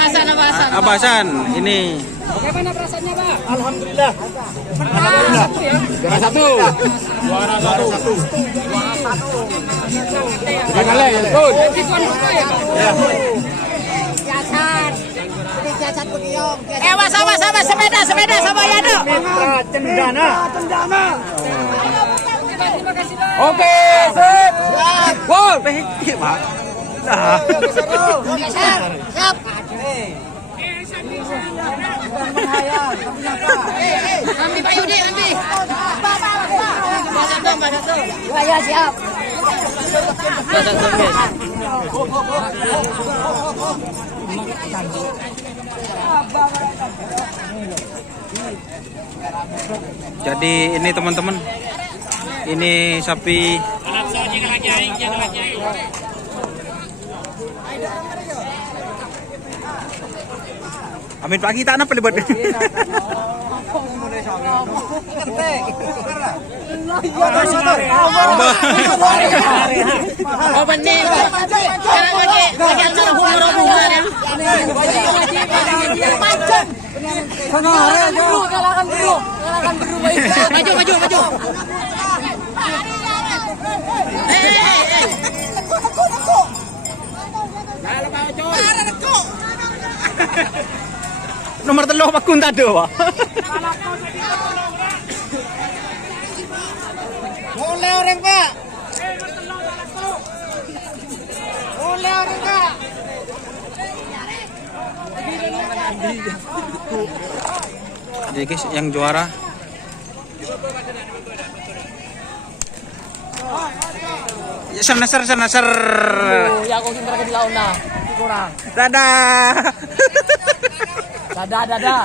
Abah Hasan, ini. Bagaimana perasaannya, Pak? Alhamdulillah. Juara satu. Juara satu. Tiga kali, betul. Ya. Sama sepeda sama ya dok. Mitra Cendana. Oke, sip. Gol. Pak. Nah. Siap. Ambil Pak Yudi, ambil. Mbak Satu. Ya, siap. Jadi ini teman-teman, ini sapi Amin Pak kita apa libat? Oh benih. Sekarang lagi antara humor hubungannya. Kalahkan dulu. Maju. Nomor telu Pak Kunta do, Pak. Boleh orang Pak. Boleh orang Pak. Jadi guys, yang juara Senasar. Ya aku sih mereka di launa. Kurang. Dadah. Dadah.